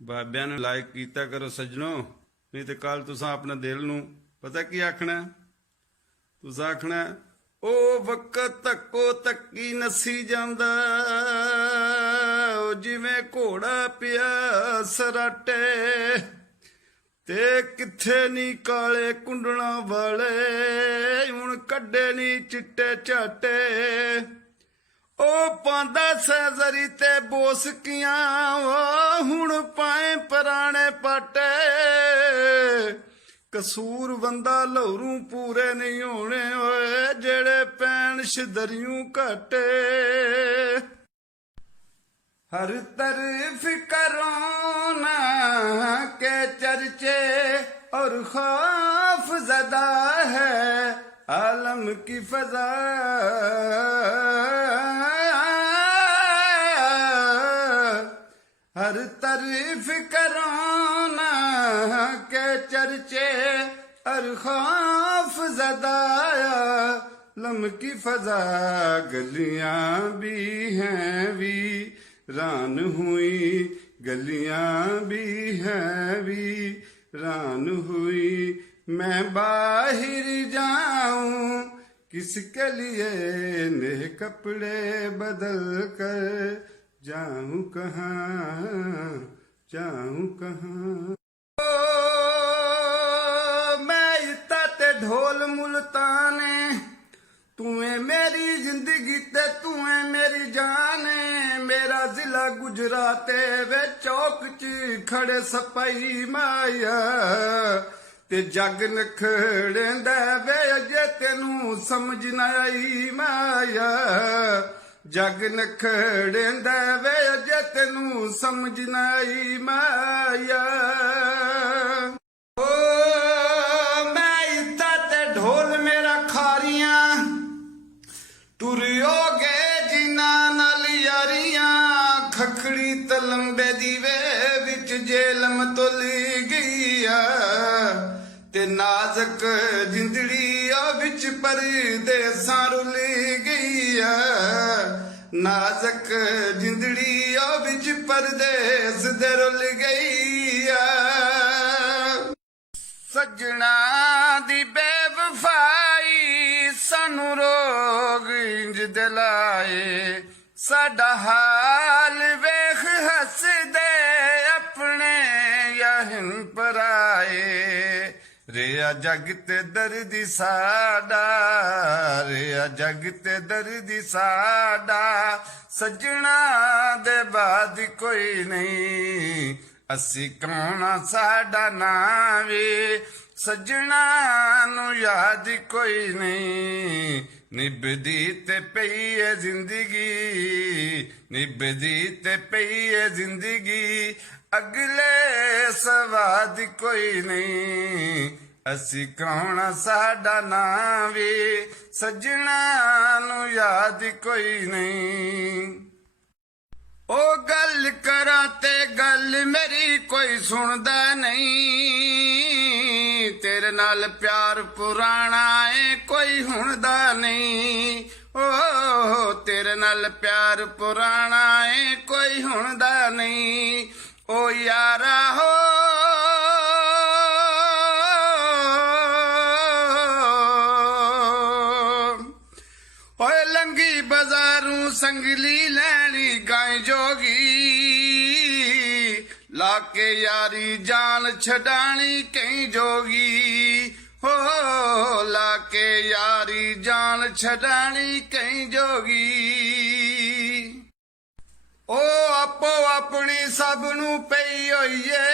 ਬਾਬਿਆਂ ਨੂੰ ਲਾਇਕ ਕੀਤਾ ਕਰੋ ਸੱਜਣੋ, ਨਹੀਂ ਤੇ ਕੱਲ ਤੁਸੀਂ ਆਪਣੇ ਦਿਲ ਨੂੰ ਪਤਾ ਕੀ ਆਖਣਾ। ਤੁਸੀਂ ਆਖਣਾ ਉਹ ਵਕਤ ਧੱਕੋ ਧੱਕੀ ਨੱਸੀ ਜਾਂਦਾ, ਜਿਵੇਂ ਘੋੜਾ ਪਿਆ ਸਰਾਟੇ, ਤੇ ਕਿੱਥੇ ਨੀ ਕਾਲੇ ਕੁੰਡਲਾਂ ਵਾਲੇ, ਹੁਣ ਕੱਢੇ ਨੀ ਚਿੱਟੇ ਝਾਟੇ। ਉਹ ਪਾਂਦਾ ਸੈਜ਼ਰੀ ਤੇ ਬੋਸਕੀਆਂ, ਹੁਣ ਪਾਏ ਪੁਰਾਣੇ ਪਾਟੇ। ਕਸੂਰ ਬੰਦਾ ਲਹਰੂ ਪੂਰੇ ਨਹੀਂ ਹੋਣੇ ਓਏ, ਜਿਹੜੇ ਪੈਣ ਸ਼ਦਰੀਆਂ ਘਾਟੇ। हर तरफ करोना के चर्चे और खौफ ज़दा है आलम की फजा। हर तरफ करोना के चर्चे और खौफ ज़दा आलम की फजा। गलियां भी हैं वीरान हुई, गलियां भी हैं वीरान हुई। मैं बाहर जाऊं किसके लिए, नए कपड़े बदल कर जाऊं कहाँ, जाऊं कहाँ। मैं इतना ते ढोल मुल्ताने, तू है मेरी जिंदगी ते तू है मेरी जान। मेरा जिला गुजरात वे चौक च खड़े सपाई माया, ते जग नखड़ेंदा वे अजे तेनू समझ न आई माया। जग नखड़ेंदा वे अजे तेनू समझ न आई माया। ढोल मेरा खारियां तुरियोगे जिना नाल यारियां, खखड़ी तलंबे दीवे विच जेलम तुली गईया, ते नाजक जिंदड़ी विच परदेसां रुली गईया। नाजक जिंदड़ी विच परदेस दे रुल गईया। सजना दी बेवफाई सानू रोग इंज दिलाए, साडा हाल वेख हसदे अपने याहिन पराए। रिया जग ते दर्दी साडा, रिया जग ते दर्दी साडा, सजना दे बाद कोई नहीं। असी कौन साडा नाम वे, सजना नू याद कोई नहीं। निभदी ते पई है जिंदगी, निभदी ते पई है जिंदगी, अगले सवाद कोई नहीं। असी कौन साडा नाम वे, सजना नू याद कोई नहीं। ओ गल करा ते गल मेरी कोई सुनदा नहीं, तेरे नाल प्यार पुराना है कोई हुंदा नहीं। ओ तेरे नाल प्यार पुराना है कोई हुंदा नहीं। ओ यारा हो ओए लंगी बाजारू संगली लैनी गाय जोगी, लाके यारी जान छडानी कई जोगी। हो लाके यारी जान छडानी कई जोगी। ओ आपो अपनी सब नू पई होईए,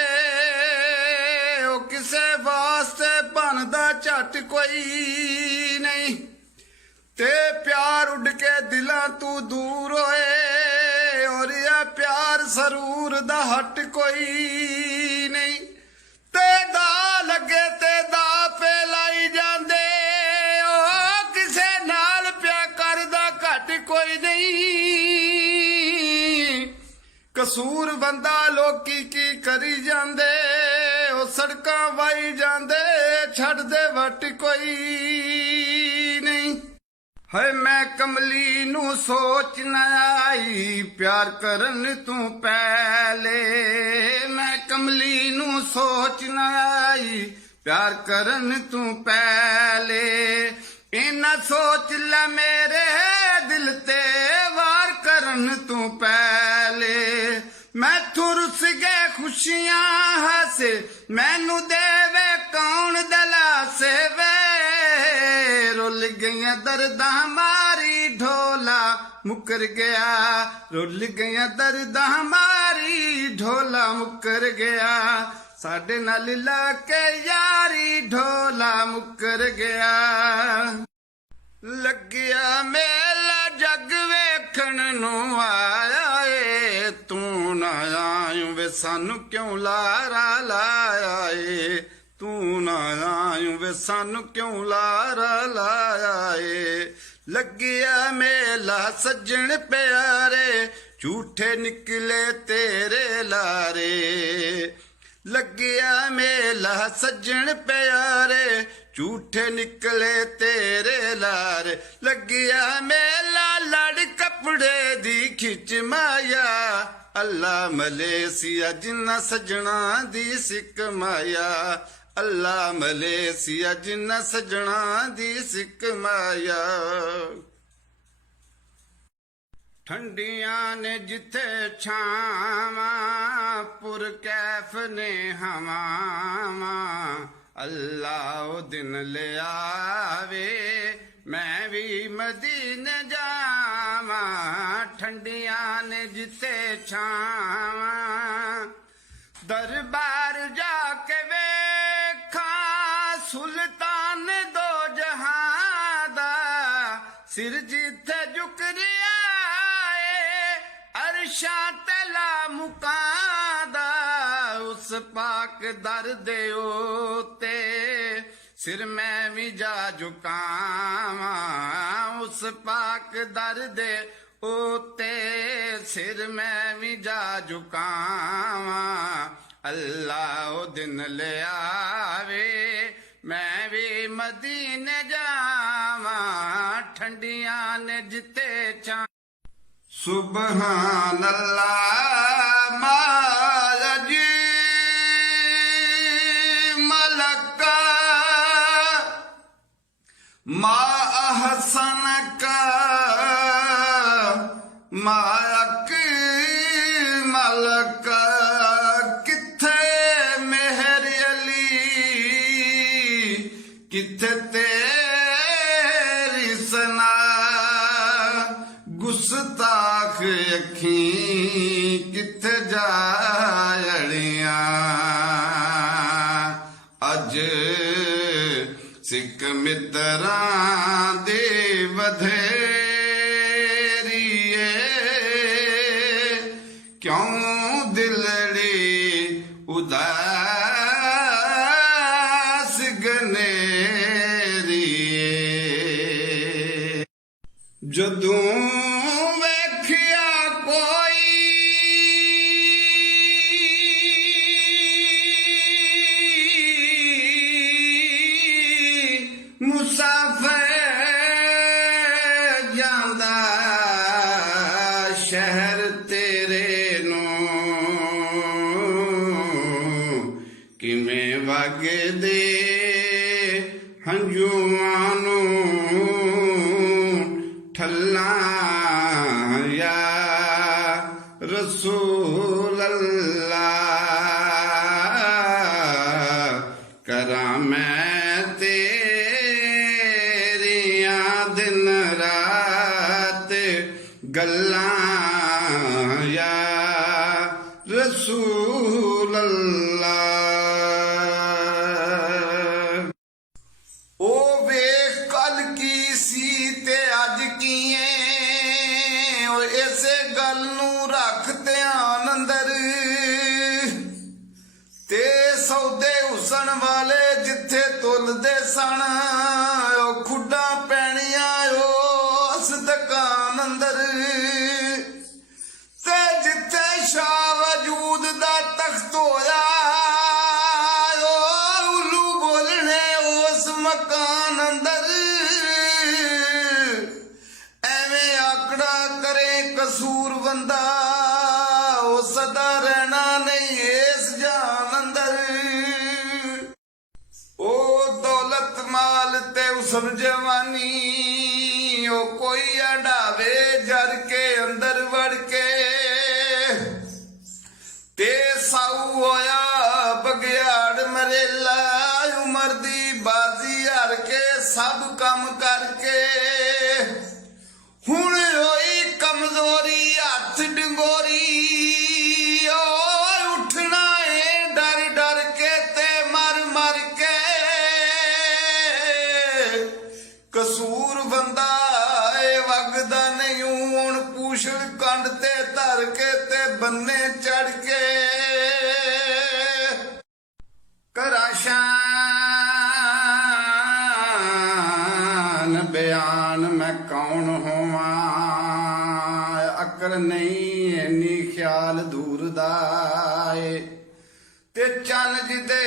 ओ किसे वास्ते बनदा झट कोई नहीं। ते प्यार उड़ के दिलां तू दूर होए, और यह प्यार सरूर दा हट कोई नहीं। ते दा लगे ते दा पे लाई जांदे, ओ किसे नाल प्या करदा घट कोई नहीं। कसूर बंदा लोकी की करी जांदे, ओ सड़कां वाई जांदे, छड़ दे वट कोई नहीं। है मैं कमली नू सोच न आई, प्यार करन तू पहले मैं ਕਮਲੀ ਨੂੰ ਸੋਚ ਨਾ ਆਈ, ਪਿਆਰ ਕਰਨ ਤੂੰ ਪਹਿਲੇ। ਇਹਨਾਂ ਸੋਚ ਲੈ ਮੇਰੇ ਦਿਲ ਤੇ ਵਾਰ ਕਰਨ ਤੂੰ ਪਹਿਲੇ। ਮੈਥੋਂ ਰੁੱਸ ਗਏ ਖੁਸ਼ੀਆਂ ਹਾਸੇ, ਮੈਨੂੰ ਦੇਵੇ ਕੌਣ ਦਲਾਸੇ ਵੇ। ਰੁੱਲ ਗਈਆਂ ਦਰਦਾਂ ਮਾਰੀ ਢੋਲਾ ਮੁੱਕਰ ਗਿਆ, ਰੁੱਲ ਗਈਆਂ ਦਰਦਾਂ ਮਾਰੀ ਢੋਲਾ ਮੁੱਕਰ ਗਿਆ। ਸਾਡੇ ਨਾਲ ਲਾ ਕੇ ਯਾਰੀ ਢੋਲਾ ਮੁੱਕਰ ਗਿਆ। ਲੱਗਿਆ ਮੇਲਾ ਜੱਗ ਵੇਖਣ ਨੂੰ ਆਇਆ ਏ, ਤੂੰ ਨਾ ਆਇਓ ਵੇ ਸਾਨੂੰ ਕਿਉਂ ਲਾਰਾ ਲਾਇਆ ਏ। ਤੂੰ ਨਾ ਆਇਓ ਵੇ ਸਾਨੂੰ ਕਿਉਂ ਲਾਰਾ ਲਾਇਆ ਏ। ਲੱਗਿਆ ਮੇਲਾ ਸੱਜਣ ਪਿਆਰੇ, ਝੂਠੇ ਨਿਕਲੇ ਤੇਰੇ ਲਾਰੇ। ਲੱਗਿਆ ਮੇਲਾ ਸੱਜਣ ਪਿਆਰੇ, ਝੂਠੇ ਨਿਕਲੇ ਤੇਰੇ ਲਾਰੇ। ਲੱਗਿਆ ਮੇਲਾ ਲੜ ਕੱਪੜੇ ਦੀ ਖਿੱਚ ਮਾਇਆ, ਅੱਲਾ ਮਲੇਸੀਆ ਜਿੰਨਾ ਸੱਜਣਾ ਦੀ ਸਿੱਕ ਮਾਇਆ। ਅੱਲਾ ਮਲੇਸੀਆ ਜਿੰਨਾ ਸੱਜਣਾ ਦੀ ਸਿੱਕ ਮਾਇਆ। ਠੰਡੀਆਂ ਨੇ ਜਿੱਥੇ ਛਾਵਾਂ, ਪੁਰ ਕੈਫ ਨੇ ਹਵਾਵਾਂ। ਅੱਲਾ ਉਹ ਦਿਨ ਲਿਆਵੇ, ਮੈਂ ਵੀ ਮਦੀਨੇ ਜਾਵਾਂ। ਠੰਡੀਆਂ ਨੇ ਜਿੱਥੇ ਛਾਵਾਂ, ਦਰਬਾਰ ਜਾ ਕੇ ਵੇਖਾਂ ਸੁਲਤਾਨ ਦੋ ਜਹਾਂ ਦਾ। ਸਿਰ ਜਿੱਥੇ ਝੁਕ ਰਿਹਾ ਏ, ਅਰਸ਼ਾਂ ਤੇ ਲਾ ਮੁਕਾਂਦਾ। ਉਸ ਪਾਕ ਦਰ ਦੇ ਉੱਤੇ ਸਿਰ ਮੈਂ ਵੀ ਜਾ ਝੁਕਾਵਾਂ। ਉਸ ਪਾਕ ਦਰ ਦੇ ਉੱਤੇ ਸਿਰ ਮੈਂ ਵੀ ਜਾ ਝੁਕਾਵਾਂ। ਅੱਲਾ ਉਹ ਦਿਨ ਲਿਆਵੇ, ਮੈਂ ਵੀ ਮਦੀਨੇ ਜਾਵਾਂ। ਠੰਡੀਆਂ ਨੇ ਜਿੱਤੇ ਛਾਂ। ਸੁਬਹਾਨ ਅੱਲਾ ਮਾਲਾ ਜੀ ਮਲਕਾ, ਮਾ ਅਹਸਨ ਕਾ ਮਾਇਕ ਮਲਕਾ। ਕਿੱਥੇ ਮਿਹਰ ਅਲੀ, ਕਿੱਥੇ ਤੇਰੀ ਸਨਾ। ਗੁਸਤਾਖ ਅੱਖੀਂ ਕਿੱਥੇ ਜਾੜੀਆਂ। ਅੱਜ ਸਿੱਖ ਮਿੱਤਰਾਂ ਦੇ ਵਧੇਰੀਏ, ਕਿਉਂ ਦਿਲੜੀ ਉਦਾਸ ਗਨੇਰੀਏ। ਜਦੋਂ ਵੇਖਿਆ ਕੋਈ ਮੁਸਾਫਿਰ ਜਾਂਦਾ ਸ਼ਹਿਰ ਤੇਰੇ ਨੂੰ, ਕਿਵੇਂ ਵਗਦੇ ਹੰਝੂਆਂ ਨੂੰ ਠੱਲਾਂ। ਯਾ ਰਸੂਲ ਅੱਲਾ, ਕਰਾਂ ਮੈਂ ਤੇਰੀਆਂ ਦਿਨ ਰਾਤ ਗੱਲਾਂ। ਯਾ ਰਸੂਲ ਅੱਲਾ। ਉਹ ਵੇਖ ਕੱਲ ਕੀ ਸੀ ਤੇ ਅੱਜ ਕੀ ਏ, ਉਹ ਇਸੇ ਗੱਲ ਨੂੰ ਰੱਖ ਧਿਆਨ ਅੰਦਰ। ਤੇ ਸੌਦੇ ਹੁਸਨ ਵਾਲੇ ਜਿੱਥੇ ਤੁਲਦੇ ਸਨ, ਉਹ ਖੁੱਡਾਂ ਪੈਣੀਆਂ ਉਸ ਦੁਕਾਨ ਅੰਦਰ। ਤੇ ਜਿੱਥੇ ਸ਼ਾਹ ਵਜੂਦ ਦਾ ਤਖਤ ਹੋਇਆ, ਉਹ ਉੱਲੂ ਬੋਲਣੇ ਉਸ ਮਕਾਨ ਅੰਦਰ। ਐਵੇਂ ਆਕੜਾ ਕਰੇ ਕਸੂਰ ਬੰਦਾ, ਉਹ ਸਦਾ ਰਹਿਣਾ ਨਹੀਂ ਇਸ ਜਾਨ ਹੁਸਨ ਜਵਾਨੀ ਉਹ ਕੋਈ ਅਡਾਵੇ ਜਰ ਕੇ ਅੰਦਰ ਵੜ ਕੇ ਤੇ ਸਾਊ ਹੋਇਆ ਬਗਿਆੜ ਮਰੇਲਾ ਉਮਰ ਦੀ ਬਾਜ਼ੀ ਹਰ ਕੇ ਸਭ ਕੰਮ ਕਰਕੇ ਹੁਣ ਹੋਈ ਕਮਜ਼ੋਰੀ ਹੱਥ ਡੰਗੋਰੀ ਓਏ ਉੱਠਣਾ ਏ ਡਰ ਡਰ ਕੇ ਤੇ ਮਰ ਮਰ ਕੇ ਕਸੂਰ ਬੰਦਾ ਏ ਵਗਦਾ ਨਹੀਂ ਹੁਣ ਪੂਛਲ ਕੰਡ ਤੇ ਧਰ ਕੇ ਤੇ ਬੰਨੇ ਚੜ ਕੇ ਕਰਾਂ ਸ਼ਾਨ ਬਿਆਨ ਮੈਂ ਕੌਣ ਹੋਵਾਂ ਅਕਲ ਨਹੀਂ ਇੰਨੀ ਖਿਆਲ ਦੂਰ ਦਾ ਏ ਤੇ ਚੰਨ ਜਿਹਦੇ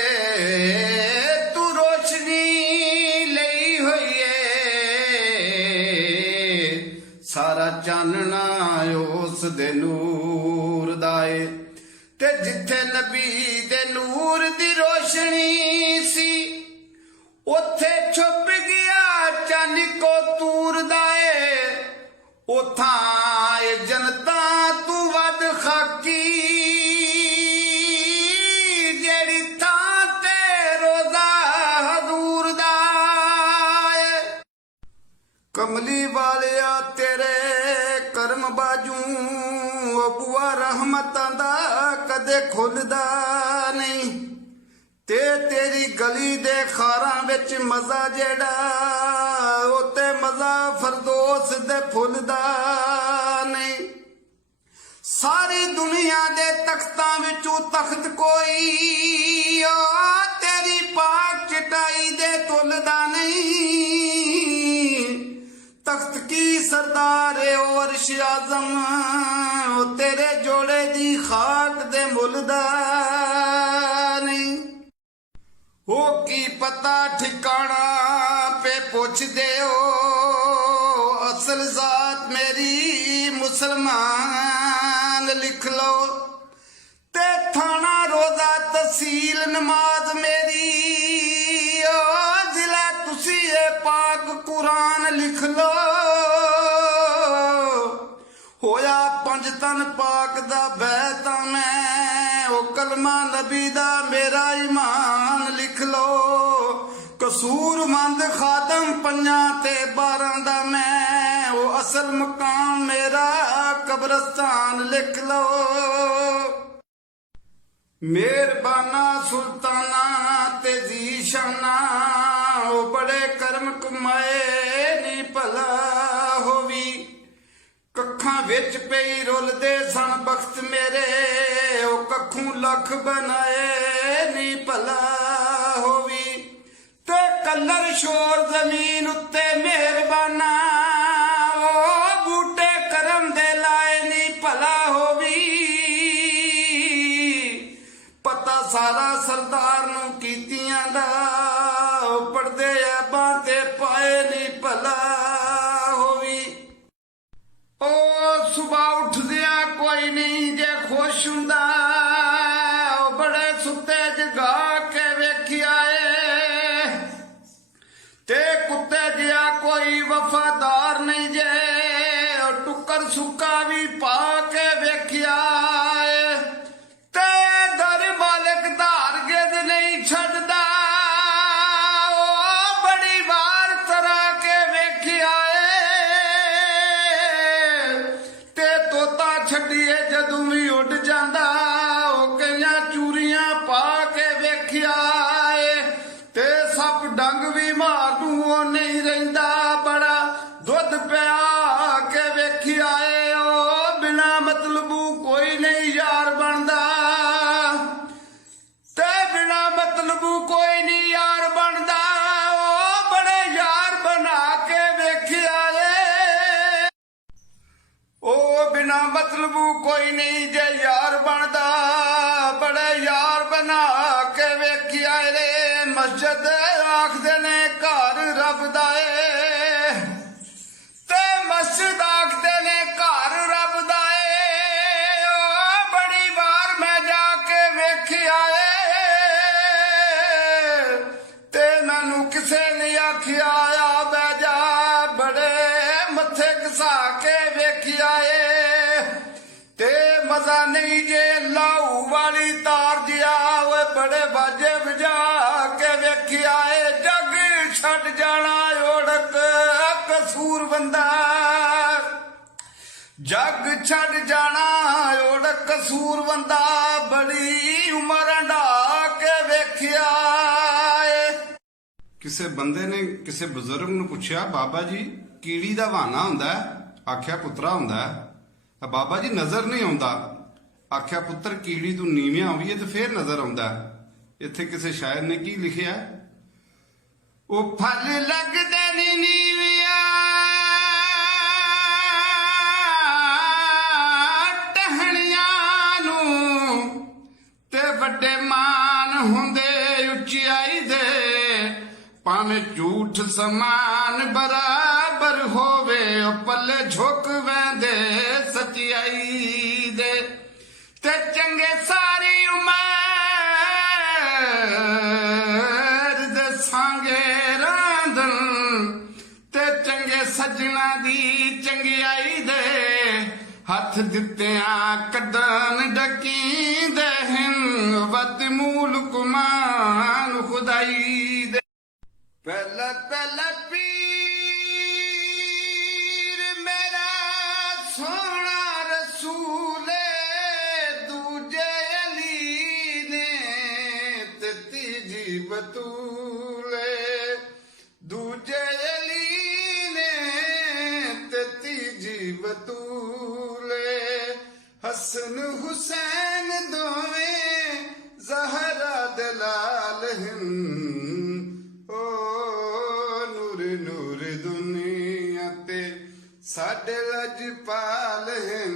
ਤੂੰ ਰੋਸ਼ਨੀ ਲਈ ਹੋਈ ਏ ਸਾਰਾ ਚਾਨਣਾ ਉਸ ਦੇ ਨੂਰ ਦਾ ਏ ਤੇ ਜਿੱਥੇ ਨਬੀ ਦੇ ਨੂਰ ਦੀ ਰੋਸ਼ਨੀ ਸੀ ਉੱਥੇ ਛੁਪ ਗਿਆ ਚੰਨ ਕੋ ਤੂਰ ਦਾ ਏ ਉਥਾਂ ਏ ਜਨਤਾ ਤੂੰ ਵੱਧ ਖਾਕੀ ਜਿਹੜੀ ਥਾਂ ਤੇ ਰੋਜ਼ਾ ਹਜ਼ੂਰ ਦਾ ਏ ਕਮਲੀ ਵਾਲਿਆ ਤੇਰੇ ਕਰਮ ਬਾਜੂ ਉਹ ਬੂਆ ਰਹਿਮਤਾਂ ਦਾ ਕਦੇ ਖੁੱਲਦਾ ਨਹੀਂ ਤੇ ਤੇਰੀ ਗਲੀ ਦੇ ਖਾਰਾਂ ਵਿੱਚ ਮਜ਼ਾ ਜਿਹੜਾ ਉੱਤੇ ਮਜ਼ਾ ਫਰਦੋਸ ਦੇ ਫੁੱਲ ਦਾ ਨਹੀਂ ਸਾਰੀ ਦੁਨੀਆ ਦੇ ਤਖਤਾਂ ਵਿੱਚੋਂ ਤਖਤ ਕੋਈ ਤੇਰੀ ਪਾਕ ਚਟਾਈ ਦੇ ਤੁੱਲ ਦਾ ਨਹੀਂ ਤਖਤ ਕੀ ਸਰਦਾਰ ਓ ਅਰਸ਼ ਆਜ਼ਮ ਉਹ ਤੇਰੇ ਜੋੜੇ ਦੀ ਖਾਕ ਦੇ ਮੁੱਲ ਦਾ ਨਹੀਂ ਹੋ ਕੀ ਪਤਾ ਠਿਕਾਣਾ ਪੇ ਪੁੱਛਦੇ ਹੋ ਅਸਲ ਜ਼ਾਤ ਮੇਰੀ ਮੁਸਲਮਾਨ ਲਿਖ ਲਓ ਤੇ ਥਾਣਾ ਰੋਜ਼ਾ ਤਸੀਲ ਨਮਾਜ਼ ਮੇਰੀ ਜ਼ਿਲ੍ਹਾ ਤੁਸੀਂ ਇਹ ਪਾਕ ਕੁਰਾਨ ਲਿਖ ਲਓ ਹੋਇਆ ਪੰਜ ਤਨ ਪਾਕ ਦਾ ਬੈਤਾ ਮੈਂ ਉਹ ਕਲਮਾ ਨਬੀ ਦਾ ਮੇਰਾ ਈਮਾਨ ਲਿਖ ਲਓ ਕਸੂਰਮੰਦ ਖਾਤਮ ਪੰਜਾਂ ਤੇ 12 ਦਾ ਮੈਂ ਉਹ ਅਸਲ ਮਕਾਮ ਮੇਰਾ ਕਬਰਸਤਾਨ ਲਿਖ ਲਓ ਮਿਹਰਬਾਨਾ ਸੁਲਤਾਨਾ ਤੇ ਜ਼ੀਸ਼ਾਨਾ ਉਹ ਬੜੇ ਕਰਮ ਕਮਾਏ ਨੀ ਭਲਾ ਹੋਵੀ ਕੱਖਾਂ ਵਿੱਚ ਪਈ ਰੁੱਲਦੇ ਸਨ ਬਖਤ ਮੇਰੇ ਉਹ ਕੱਖੋਂ ਲੱਖ ਬਣਾਏ ਨੀ ਭਲਾ ਹੋਵੀ ਤੇ ਕਲਰ ਸ਼ੋਰ ਜ਼ਮੀਨ ਉੱਤੇ ਮਿਹਰਬਾਨਾ ਉਹ ਬੂਟੇ ਕਰਮ ਦੇ ਲਾਏ ਨੀ ਭਲਾ ਹੋਵੀ ਪਤਾ ਸਾਰਾ ਸਰਦਾਰ ਨੂੰ ਕੀਤੀਆਂ ਦਾ ਉਹ ਪੜਦੇ ਐਬਾਂ ਤੇ ਪਾਏ ਨੀ ਭਲਾ ਹੋਵੀ ਉਹ ਸੁਬਾਹ ਉੱਠਦਿਆਂ ਕੋਈ ਨਹੀਂ ਜੇ ਖੁਸ਼ ਹੁੰਦਾ ਉਹ ਬੜੇ ਸੁੱਤੇ ਜਗਾ ਕੇ ਵੇਖਿਆ ਏ ਤੇ ਕੁੱਤੇ ਜਿਹਾ ਕੋਈ ਵਫਾਦਾਰ ਨਹੀਂ ਜੇ ਉਹ ਟੁੱਕਰ ਸੁੱਕਾ ਵੀ ਪਾ ਕੇ ਵੇਖਿਆ ਏ ਤੇ ਦਰ ਮਾਲਕ ਦਾ ਹਰਗਿਜ਼ ਨਹੀਂ ਛੱਡਦਾ ਉਹ ਬੜੀ ਵਾਰ ਤਰਾ ਕੇ ਵੇਖਿਆ ਛੱਡੀਏ ਜਦੋਂ ਵੀ ਉੱਡ ਜਾਂਦਾ ਉਹ ਕਈਆਂ ਚੂਰੀਆਂ ਪਾ ਕੇ ਵੇਖਿਆ ਏ ਤੇ ਸੱਪ ਡੰਗ ਵੀ ਮਾਰ ਦੂੰ ਉਹ ਨਹੀਂ ਰਹਿੰਦਾ ਬੜਾ ਦੁੱਧ ਪਿਆ ਕੇ ਵੇਖਿਆ ਏ ਉਹ ਬਿਨਾ ਮਤਲਬੂ ਕੋਈ ਨਹੀਂ ਯਾਰ ਬਣਦਾ ਤੇ ਬਿਨਾ ਮਤਲਬੂ ਕੋਈ ਨਹੀਂ ਯਾਰ ਬਣਦਾ ਉਹ ਬੜੇ ਯਾਰ ਬਣਾ ਕੇ ਵੇਖਿਆ ਏ ਉਹ ਬਿਨਾ ਮਤਲਬੂ ਕੋਈ ਨਹੀਂ ਜੇ ਯਾਰ ਬਣਦਾ ਬੜੇ ਯਾਰ ਬਣਾ ਕੇ ਵੇਖਿਆ ਰੇ ਮਸਜਿਦ ਆਖਦੇ ਨੇ ਘਰ ਰੱਬ ਦਾ ਏ ਤੇ ਮਸਜਿਦ ਆਖਦੇ ਨੇ ਘਰ ਰੱਬ ਦਾ ਏ ਉਹ ਬੜੀ ਵਾਰ ਮੈਂ ਜਾ ਕੇ ਵੇਖਿਆ ਏ ਤੇ ਮੈਨੂੰ ਕਿਸੇ ਨੇ ਆਖਿਆ ਆ ਬਾਜੇ ਵਜਾ ਕੇ ਵੇਖਿਆ ਏ ਜੱਗ ਛੱਡ ਜਾਣਾ ਓੜਕ ਕਸੂਰ ਬੰਦਾ ਜੱਗ ਛੱਡ ਜਾਣਾ ਓੜਕ ਕਸੂਰ ਬੰਦਾ ਬੜੀ ਉਮਰ ਢਾ ਕੇ ਵੇਖਿਆ ਏ। ਕਿਸੇ ਬੰਦੇ ਨੇ ਕਿਸੇ ਬਜ਼ੁਰਗ ਨੂੰ ਪੁੱਛਿਆ ਬਾਬਾ ਜੀ ਕੀੜੀ ਦਾ ਬਹਾਨਾ ਹੁੰਦਾ ਹੈ? ਆਖਿਆ ਪੁੱਤਰਾ ਹੁੰਦਾ ਹੈ। ਬਾਬਾ ਜੀ ਨਜ਼ਰ ਨਹੀਂ ਆਉਂਦਾ। ਆਖਿਆ ਪੁੱਤਰ ਕੀੜੀ ਤੂੰ ਨੀਵਿਆਂ ਹੋਈਏ ਤੇ ਫੇਰ ਨਜ਼ਰ ਆਉਂਦਾ। ਇੱਥੇ ਕਿਸੇ ਸ਼ਾਇਰ ਨੇ ਕੀ ਲਿਖਿਆ? ਉਹ ਫਲ ਲੱਗਦੇ ਨੀ ਨੀਵਿਆਂ ਟਹਿਣੀਆਂ ਨੂੰ ਤੇ ਵੱਡੇ ਮਾਨ ਹੁੰਦੇ ਉੱਚਾਈ ਦੇ ਭਾਵੇਂ ਝੂਠ ਸਮਾਨ ਬਰਾਬਰ ਹੋਵੇ ਉਹ ਪੱਲੇ ਝੁਕ ਵੈਂਦੇ ਸੱਚਾਈ ਦੇ ਤੇ ਚੰਗੇ ਸਾਰੀ ਉਮਰ ਦੇ ਸੰਗੇ ਰਾਂਦਨ ਤੇ ਚੰਗੇ ਸੱਜਣਾ ਦੀ ਚੰਗਿਆਈ ਦੇ ਹੱਥ ਦਿੱਤਿਆਂ ਕੱਢਣ ਡਕੀਂਦੇ ਹਨ ਵਤ ਮੂਲ ਕੁਮਾਨ ਖੁਦਾਈ ਦੇ। ਪਹਿਲਾ ਪਹਿਲਾ ਪੀਰ ਮੇਰਾ ਸੋਹਣਾ ਰਸੂਲੇ ਦੂਜੇ ਅਲੀ ਨੇ ਤੇ ਤੀਜੀ ਬਤੂਲੇ ਦੂਜੇ ਅਲੀ ਨੇ ਤੇ ਤੀਜੀ ਬਤੂਲੇ ਹਸਨ ਹੁਸੈਨ ਦੋਵੇਂ ਜ਼ਹਰਾ ਦੇ ਲਾਲ ਹਨ ਸਾਡੇ ਲਜਪਾਲ ਹਨ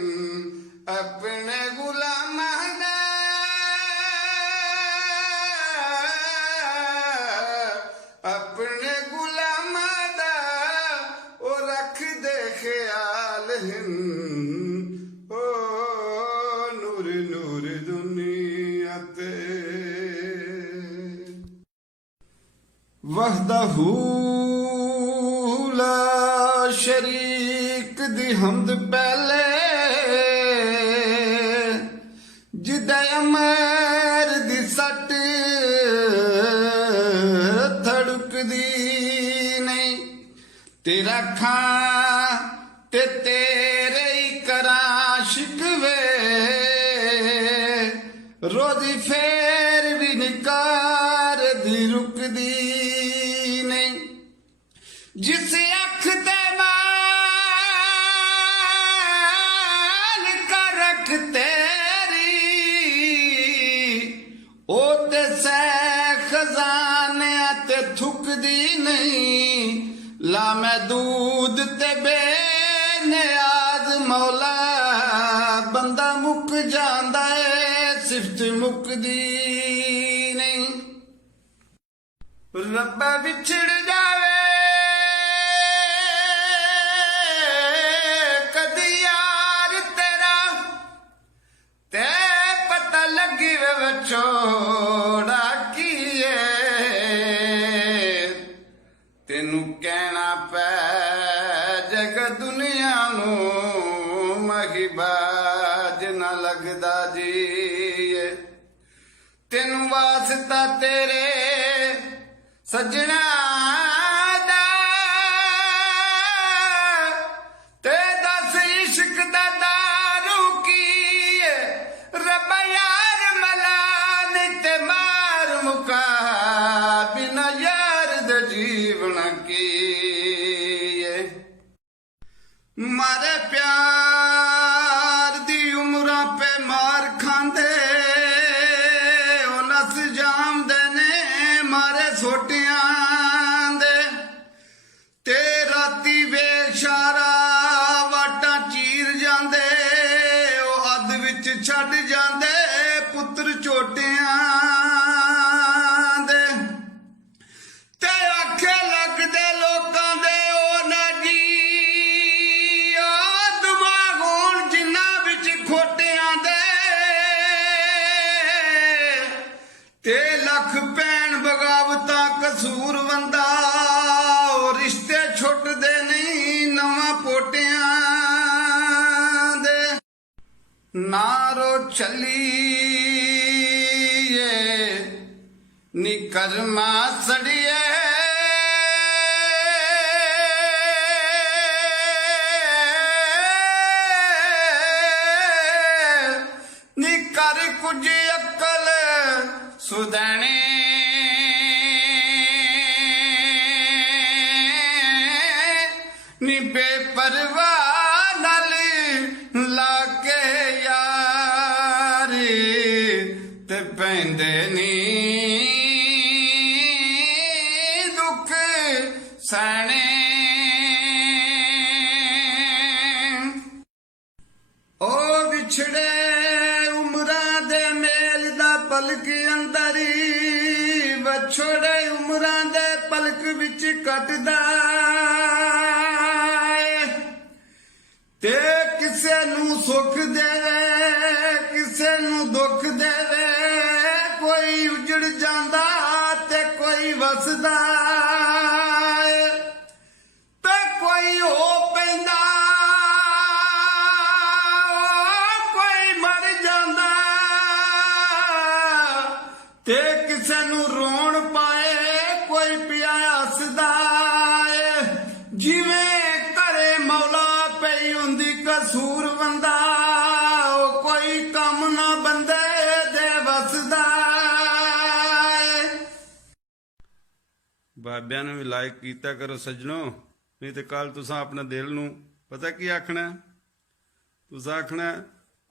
ਆਪਣੇ ਗੁਲਾਮਾਂ ਦਾ ਆਪਣੇ ਗੁਲਾਮਾਂ ਦਾ ਉਹ ਰੱਖਦੇ ਖਿਆਲ ਹਨ ਉਹ ਨੂਰ ਨੂਰ ਦੁਨੀਆ ਤੇ ਵਹਦਹੂ ਲਾ ਸ਼ਰੀਕ ਦੀ ਹਮਦ ਪਹਿਲੇ ਜਿਦਾ ਅਮਰ ਦੀ ਸੱਟ ਥੜਕਦੀ ਨਹੀਂ ਤੇਰਾ ਖਾਂ ਤੇ ਤੇਰੇ ਹੀ ਕਰਾਂ ਸ਼ਿਕਵੇ ਰੋਜ਼ੀ ਫੇਰ ਵੀ ਨਿਕਾਰ ਦੀ ਰੁਕਦੀ ਨਹੀਂ ਜਿਸ ਅੱਖ ਤੇ ਤੇਰੀ ਉਹ ਤੇ ਸੈ ਖਜ਼ਾਨਿਆਂ ਤੇ ਥੁੱਕਦੀ ਨਹੀਂ ਲਾ ਮਹਿਦੂਦ ਤੇ ਬੇਨਿਆਜ਼ ਮੌਲਾ ਬੰਦਾ ਮੁੱਕ ਜਾਂਦਾ ਏ ਸਿਫਤ ਮੁੱਕਦੀ ਨਹੀਂ ਰੱਬਾ ਵਿਛੜ ਜਾਵੇ ਵਿਛੋੜਾ ਕੀਏ ਤੈਨੂੰ ਕਹਿਣਾ ਪੈ ਜਗ ਦੁਨੀਆ ਨੂੰ ਮਹਿਬਾਜ ਨਾ ਲੱਗਦਾ ਜੀਏ ਤੈਨੂੰ ਵਾਸਤਾ ਤੇਰੇ ਸੱਜਣਾ ਦਾ ਤੇ ਦੱਸ ਇਸ਼ਕ ਦਾ ਦਾਰੂ ਕੀਏ ਰੱਬਾ ਬਿਨਾ ਯਾਰ ਦਾ ਜੀਵਨ ਕੀ ਮਾਰੇ ਪਿਆਰ ਦੀ ਉਮਰਾਂ ਪੇ ਮਾਰ ਖਾਂਦੇ ਉਹ ਨਸ ਜਾਮਦੇ ਨੇ ਮਾਰੇ ਛੋਟਿਆਂ ਦੇ ਤੇ ਰਾਤੀ ਵੇਸ਼ਾਰਾ ਵਾਟਾਂ ਚੀਰ ਜਾਂਦੇ ਉਹ ਅੱਧ ਵਿੱਚ ਛੱਡ ਜਾਂਦੇ ਪੁੱਤਰ ਝੋਟਿਆਂ ਤੇ ਲੱਖ ਭੈਣ ਬਗਾਵਤਾਂ ਕਸੂਰਵੰਦਾ ਉਹ ਰਿਸ਼ਤੇ ਛੁੱਟਦੇ ਨਹੀਂ ਨਵਾਂ ਪੋਟਿਆਂ ਦੇ ਨਾਰੋ ਚੱਲੀਏ ਨੀ ਕਰਮਾ ਸੜੀਏ ਨੀ ਕਰ ਕੁਝ ਅਕਲ ਸੁਦੈਣੇ ਨੀ ਬੇਪਰਵਾਹ ਨਾਲ ਲਾ ਕੇ ਯਾਰੀ ਤੇ ਪੈਂਦੇ ਨੀ ਦੁੱਖ ਸਣੇ ਉਹ ਵਿਛੜੇ ਉਮਰਾਂ ਦੇ ਮੇਲ ਦਾ ਪਲਕ ਅੰਦਰੀ ਵਿਛੜੇ ਉਮਰਾਂ ਦੇ ਪਲਕ ਵਿੱਚ ਕੱਟਦਾ ਏ। ਤੇ ਕਿਸੇ ਨੂੰ ਸੁੱਖ ਦੇਵੇ ਕਿਸੇ ਨੂੰ ਦੁੱਖ ਦੇਵੇ ਕੋਈ ਉਜੜ ਜਾਂਦਾ ਤੇ ਕੋਈ ਵਸਦਾ ਏ। ਤੇ ਕੋਈ ਹੋ ਪੈਂਦਾ ਕੋਈ ਮਰ ਜਾਂਦਾ ਤੇ ਕਿਸੇ ਨੂੰ ਰੋਣ ਪਾਏ ਕੋਈ ਪਿਆ ਹੱਸਦਾ ਏ। ਜਿਵੇਂ ਘਰੇ ਮੌਲਾ ਪਈ ਹੁੰਦੀ ਕਸੂਰ ਬੰਦਾ ਉਹ ਕੋਈ ਕੰਮ ਨਾ ਬੰਦੇ ਦੇ ਵਸਦਾ ਏ। ਬਾਬਿਆਂ ਨੂੰ ਵੀ ਲਾਇਕ ਕੀਤਾ ਕਰੋ ਸੱਜਣੋ, ਨਹੀਂ ਤੇ ਕੱਲ ਤੁਸੀਂ ਆਪਣੇ ਦਿਲ ਨੂੰ ਪਤਾ ਕੀ ਆਖਣਾ, ਤੁਸੀਂ ਆਖਣਾ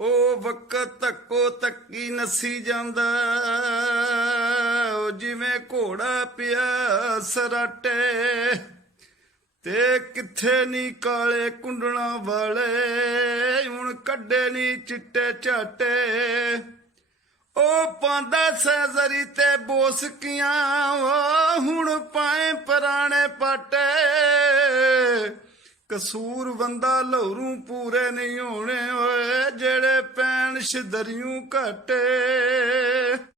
ਉਹ ਵਕਤ ਧੱਕੋ ਧੱਕੀ ਨੱਸੀ ਜਾਂਦਾ ਉਹ ਜਿਵੇਂ ਘੋੜਾ ਪਿਆ ਸਰਾਟੇ ਤੇ ਕਿੱਥੇ ਨੀ ਕਾਲੇ ਕੁੰਡਲਾਂ ਵਾਲੇ ਹੁਣ ਕੱਢੇ ਨੀ ਚਿੱਟੇ ਝਾਟੇ ਉਹ ਪਾਂਦਾ ਸੈਜ਼ਰੀ ਤੇ ਬੋਸਕੀਆਂ ਉਹ ਹੁਣ ਪਾਏ ਪੁਰਾਣੇ ਪਾਟੇ ਕਸੂਰ ਬੰਦਾ ਲਹਰੂ ਪੂਰੇ ਨਹੀਂ ਹੋਣੇ ਓਏ ਜਿਹੜੇ ਪੈਣ ਸ਼ਦਰੀਆਂ ਘਾਟੇ।